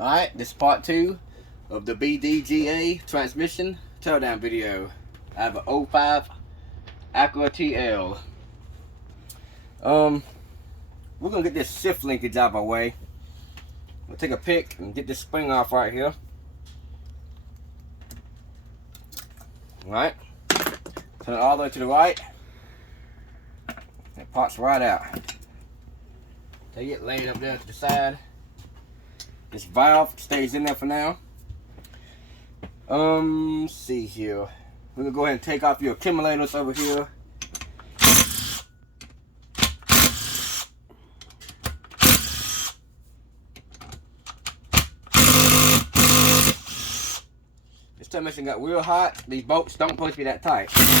Alright, this is part 2 of the BDGA transmission teardown video. I have an 05 Acura TL. We're gonna get this shift linkage out of our way. We'll take a pick and get this spring off right here. Alright, turn it all the way to the right. It pops right out. Take it, lay it up there to the side. This valve stays in there for now. Let's see here. We're gonna go ahead and take off your accumulators over here. This transmission got real hot. These bolts don't supposed to be that tight. Let's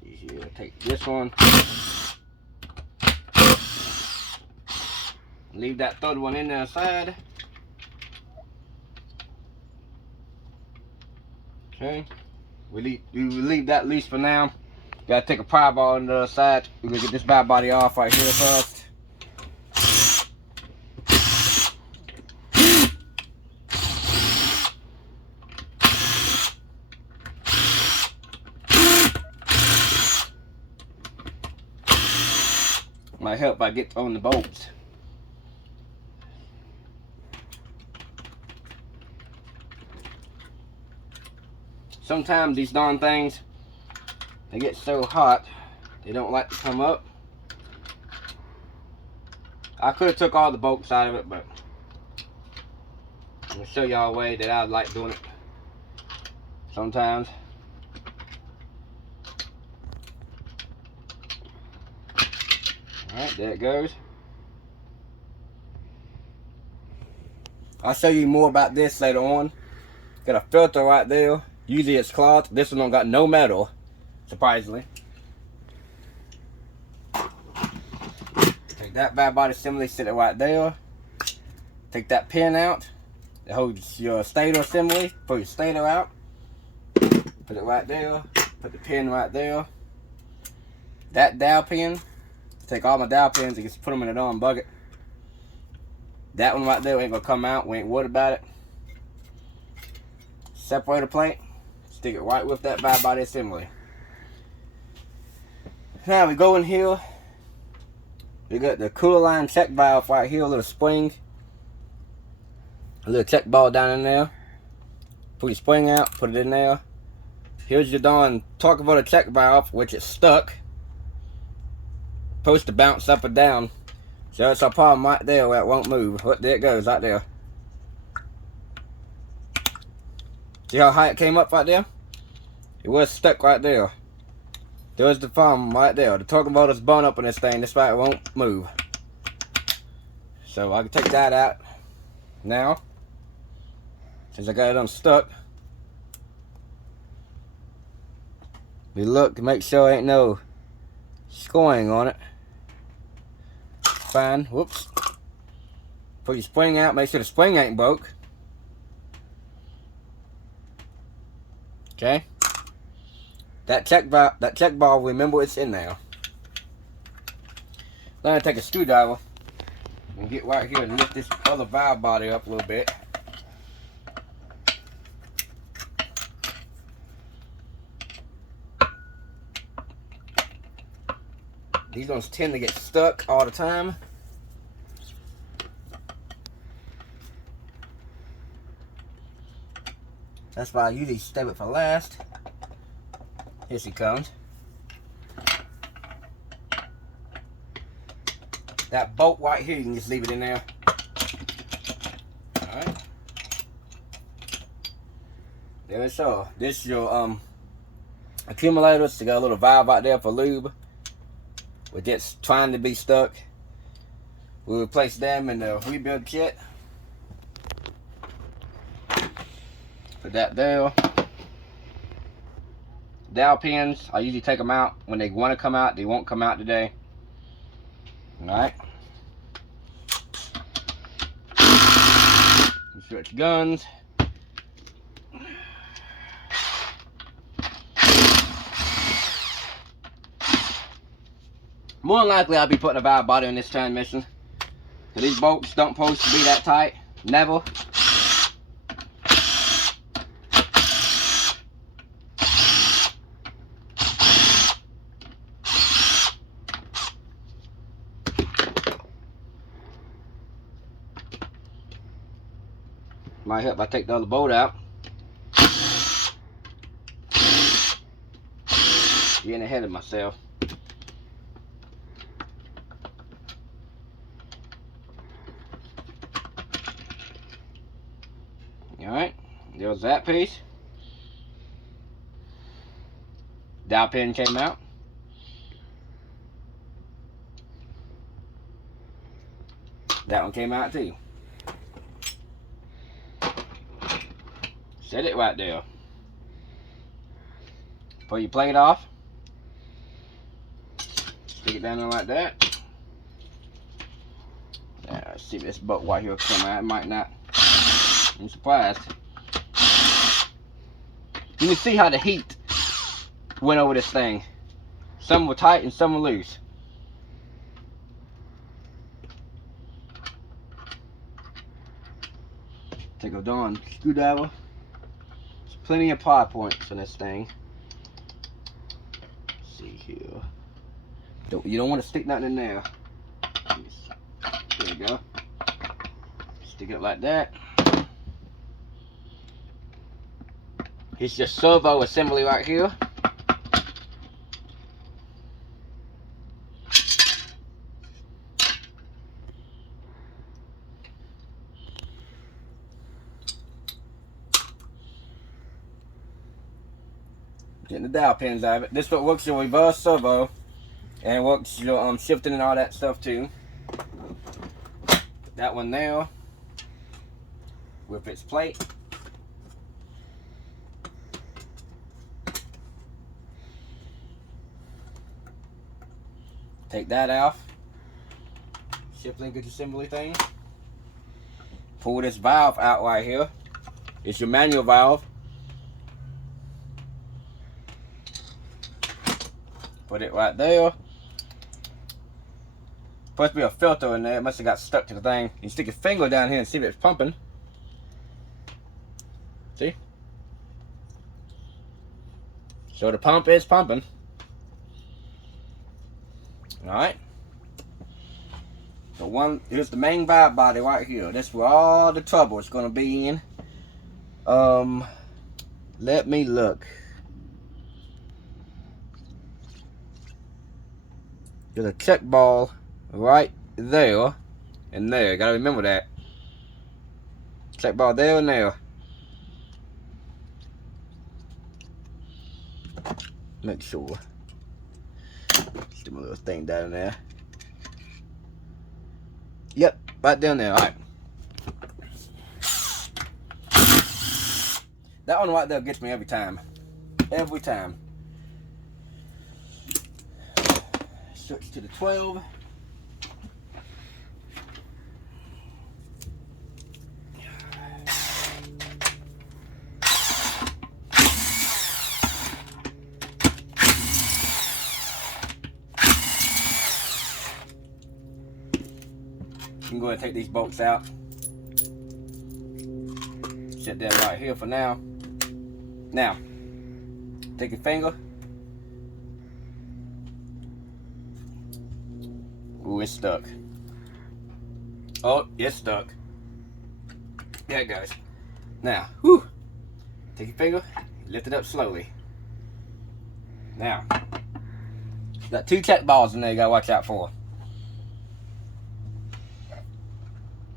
see here. Take this one. Leave that third one in there aside. Okay. We leave that loose for now. Gotta take a pry bar on the other side. We're gonna get this bad body off right here first. Might help if I get on the bolts. Sometimes these darn things, they get so hot, they don't like to come up. I could have took all the bolts out of it, but I'm going to show y'all a way that I like doing it sometimes. Alright, there it goes. I'll show you more about this later on. Got a filter right there. Usually it's cloth. This one don't got no metal, surprisingly. Take that bad body assembly, sit it right there. Take that pin out that holds your stator assembly. Pull your stator out. Put it right there. Put the pin right there. That dowel pin. Take all my dowel pins and just put them in a darn bucket. That one right there ain't gonna come out. We ain't worried about it. Separator plate. Stick it right with that bad body assembly. Now we go in here. We got the cooler line check valve right here, a little spring. A little check ball down in there. Pull your spring out, put it in there. Here's your darn torque converter check valve, which is stuck. Supposed to bounce up and down. So it's a problem right there where it won't move. There it goes, right there. See how high it came up right there? It was stuck right there. There's the problem right there. The torque converter's burned up on this thing. That's why it won't move. So I can take that out now. Since I got it unstuck. We look to make sure ain't no scoring on it. Fine. Whoops. Put your spring out. Make sure the spring ain't broke. Okay. That check valve, remember it's in there. Then I take a screwdriver and get right here and lift this other valve body up a little bit. These ones tend to get stuck all the time. That's why I usually save it for last. Here she comes. That bolt right here, you can just leave it in there. Alright. There we go. This is your accumulators. You got a little valve out there for lube. We're just trying to be stuck. We'll replace them in the rebuild kit. Put that there. Dowel pins, I usually take them out when they want to come out. They won't come out today. Alright. Switch guns. More than likely, I'll be putting a valve body in this transmission. So these bolts don't supposed to be that tight. Never. Might help if I take the other bolt out. Getting ahead of myself. Alright, there's that piece. Dowel pin came out. That one came out too. Set it right there. Pull your plate off. Stick it down there like that. Now, let's see if this bolt right here will come out. It might not. I'm surprised. You can see how the heat went over this thing. Some were tight and some were loose. Take a darn screwdriver. There's plenty of pry points in this thing. Let's see here. You don't want to stick nothing in there. There you go. Stick it like that. It's your servo assembly right here. Getting the dowel pins out of it. This what works your reverse servo, and it works your shifting and all that stuff too. That one there with its plate. Take that off. Shift linkage assembly thing. Pull this valve out right here. It's your manual valve. Put it right there. Supposed to be a filter in there. It must have got stuck to the thing. You stick your finger down here and see if it's pumping. See? So the pump is pumping. Alright. So here's the main valve body right here. This is where all the trouble is going to be in. Let me look. There's a check ball right there and there. Gotta remember that. Check ball there and there. Make sure. Stick my little thing down there. Yep, right down there. Alright. That one right there gets me every time. Every time. Switch to the 12. You can go ahead and take these bolts out. Set that right here for now. Now, take your finger. Ooh, it's stuck. Oh, it's stuck. There it goes. Now, whew. Take your finger, lift it up slowly. Now, got two check balls in there you gotta watch out for.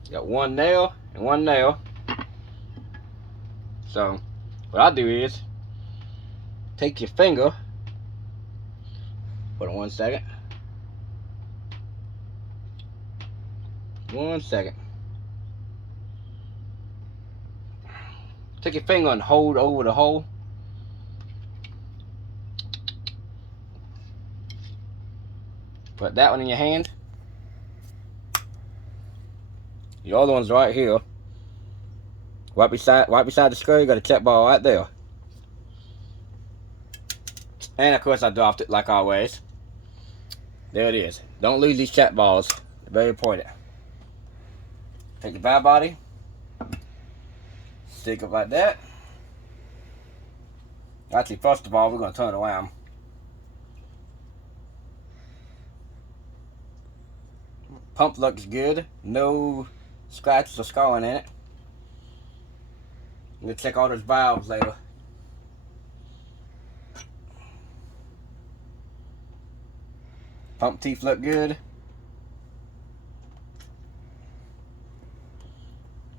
Got one nail and one nail. So, what I'll do is take your finger. Hold on 1 second. 1 second. Take your finger and hold over the hole. Put that one in your hand. The other one's right here. Right beside the screw, you got a check ball right there. And of course I dropped it like always. There it is. Don't lose these check balls. They're very important. Take the valve body, stick it like that. Actually, first of all, we're going to turn it around. Pump looks good. No scratches or scarring in it. We'll check all those valves later. Pump teeth look good.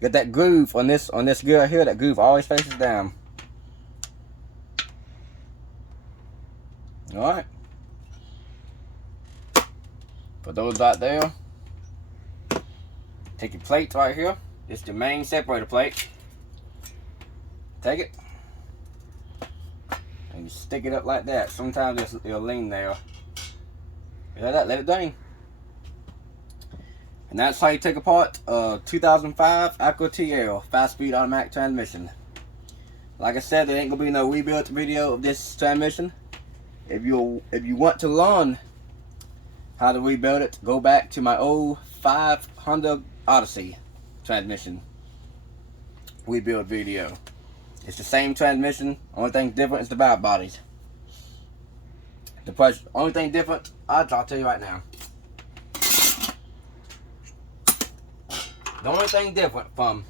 Get that groove on this gear here. That groove always faces down. All right. Put those out there. Take your plate right here. It's the main separator plate. Take it. And you stick it up like that. Sometimes it'll lean there. Like that, let it drain. And that's how you take apart a 2005 Acura TL 5-speed automatic transmission. Like I said, there ain't gonna be no rebuild video of this transmission. If you want to learn how to rebuild it, go back to my old 5 Honda Odyssey transmission rebuild video. It's the same transmission. Only thing different is the valve bodies. The price. Only thing different, I'll tell you right now. The only thing different from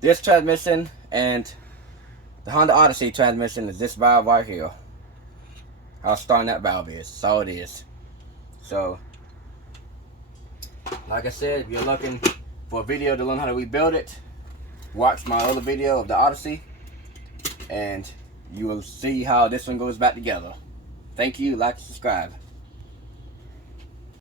this transmission and the Honda Odyssey transmission is this valve right here. How strong that valve is. That's all it is. So, like I said, if you're looking for a video to learn how to rebuild it, watch my other video of the Odyssey, and you will see how this one goes back together. Thank you. Like and subscribe.